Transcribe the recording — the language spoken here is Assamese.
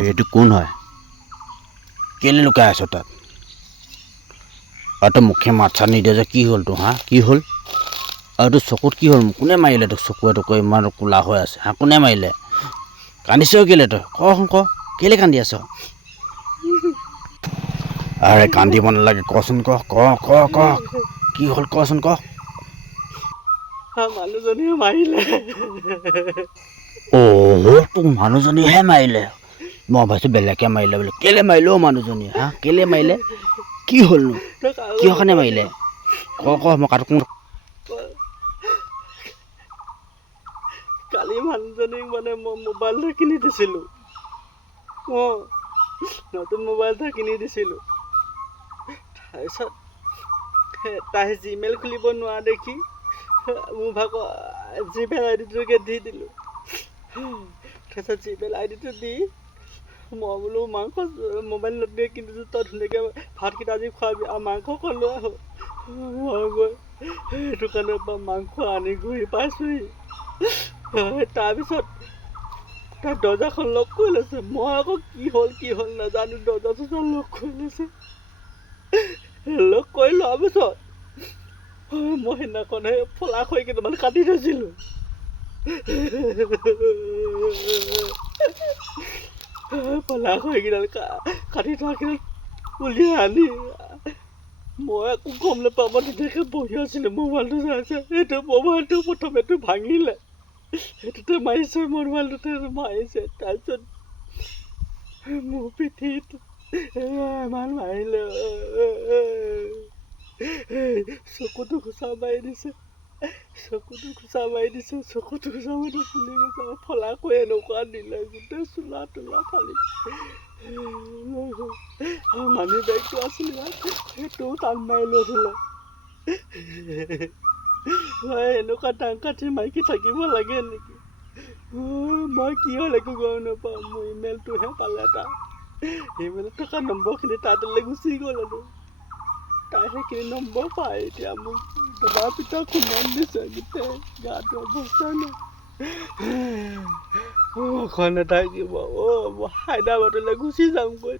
এইটো কোন হয় কেলে লুকাই আছ তাত আৰু তই মুখে মাত চাত নিদিয় যে কি হ'ল তোৰ হা কি হ'ল আৰু তোৰ চকুত কি হ'ল কোনে মাৰিলে তোক চকুৱে তোক ইমান কোলা হৈ আছে হা কোনে মাৰিলে কান্দিছ কেলে তই কচোন ক কেলে কান্দি আছ আৰে কান্দিব নালাগে কচোন ক ক ক ক কি হ'ল কচোন ক মানুহজনীয়ে মাৰিলে তোক মানুহজনীহে মাৰিলে মই ভাবিছোঁ বেলেগে মাৰিলে বোলে কেলে মাৰিলে মানুহজনীয়ে হা কেলে মাৰিলে কি হ'লনো কিহৰ কাৰণে মাৰিলে ক মই কাটো কালি মানুহজনীক মানে মই মোবাইল এটা কিনি দিছিলোঁ নতুন মোবাইল এটা কিনি দিছিলোঁ তাৰপিছত তাই জিমেইল খুলিব নোৱাৰা দেখি মোৰ ভাগৰ জিমেইল আই ডিটোকে দি দিলোঁ তাৰপিছত জিমেইল আই ডিটো দি মই বোলো মাংস মোবাইল নতুনকৈ কিনিছোঁ তই ধুনীয়াকৈ ভাতকেইটা আজি খোৱাবি আৰু মাংস অকণ লৈ আহোঁ মই গৈ দোকানৰ পৰা মাংস আনি ঘূৰি পাইছোঁহি তাৰপিছত তাৰ দৰ্জাখন লক কৰি লৈছে মই আকৌ কি হ'ল নাজানো দৰ্জা চৰ্জা লক কৰি লৈছে লগ কৰি লোৱাৰ পিছত মই সেইদিনাখনে ফলা খৰি কেইটামান কাটি থৈছিলোঁ ফলা খৰিকেইডাল কাটি থোৱাকেইডাল উলিয়াই আনি মই একো গম নাপাওঁ মই ধুনীয়াকৈ বহি আছিলোঁ মোবাইলটো চাইছে সেইটো মোবাইলটো প্ৰথমেতো ভাঙিলে সেইটোতে মাৰিছে মোবাইলটোতে মাৰিছে তাৰপিছত মোৰ পিঠিত ইমান মাৰিলে চকুটো ঘোচা মাৰি দিছে চকুটো ফুলি গৈছে ফলা কৈ এনেকুৱা দিলে গোটেই চোলা তোলা ফালি মানি বেগটো আছিলে সেইটোও টান মাৰি লৈ থ'লে এনেকুৱা টাং কাঠি মাইকী থাকিব লাগে নেকি মই কি হ'ল একো গম নাপাওঁ মোৰ ইমেইলটোহে পালে তাৰ ইমেইলত থকা নম্বৰখিনি তালৈ গুচি গ'ল আৰু তাই সেইখিনি নম্বৰ পাই এতিয়া মোক দবা পিঠা খুন্দান দিছে গোটেই গাটো অৱস্থা নাই নাথাকিব মই হায়দৰাবাদলৈ গুচি যামগৈ